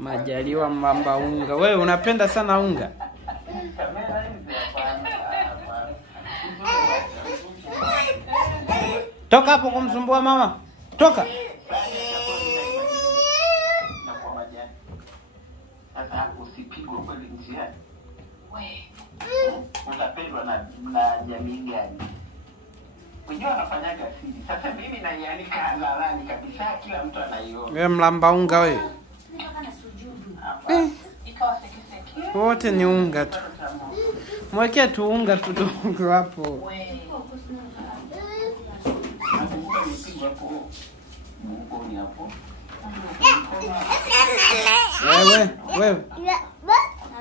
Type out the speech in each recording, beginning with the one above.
Majaliwa mlamba unga. Wewe unapenda sana unga? Toka hapo kumsumbua mama. Toka. Sasa usipigwe kweli njiani. Wewe utapendwa na jamii gani? Wenyewe wanafanyaga siri. Sasa mimi naianika hadharani kabisa, kila mtu anaiona. Wewe mlamba unga wewe. Wote ni unga tu. Mwekea tu unga tu dogo hapo. Wewe.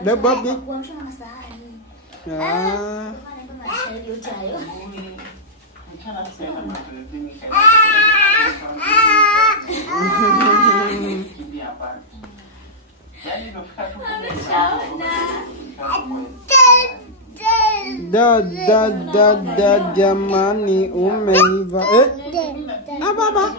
Baby. Da jamani umeiva. Baba.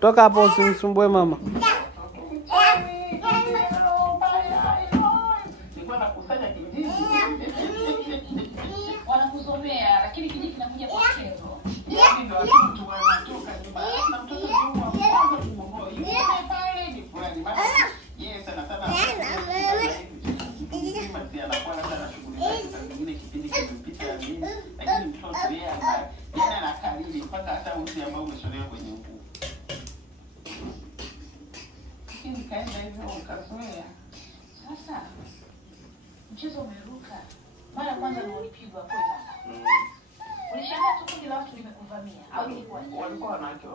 Toka hapo usimsumbue mama. Wanakusomea lakini kijiji kinakuja kwa kesho. Sasa mchezo umeruka. Mara kwanza ulipigwa kwa. Ulishangaa tu kundi la watu limekuvamia au ilikuwa? Walikuwa wanawake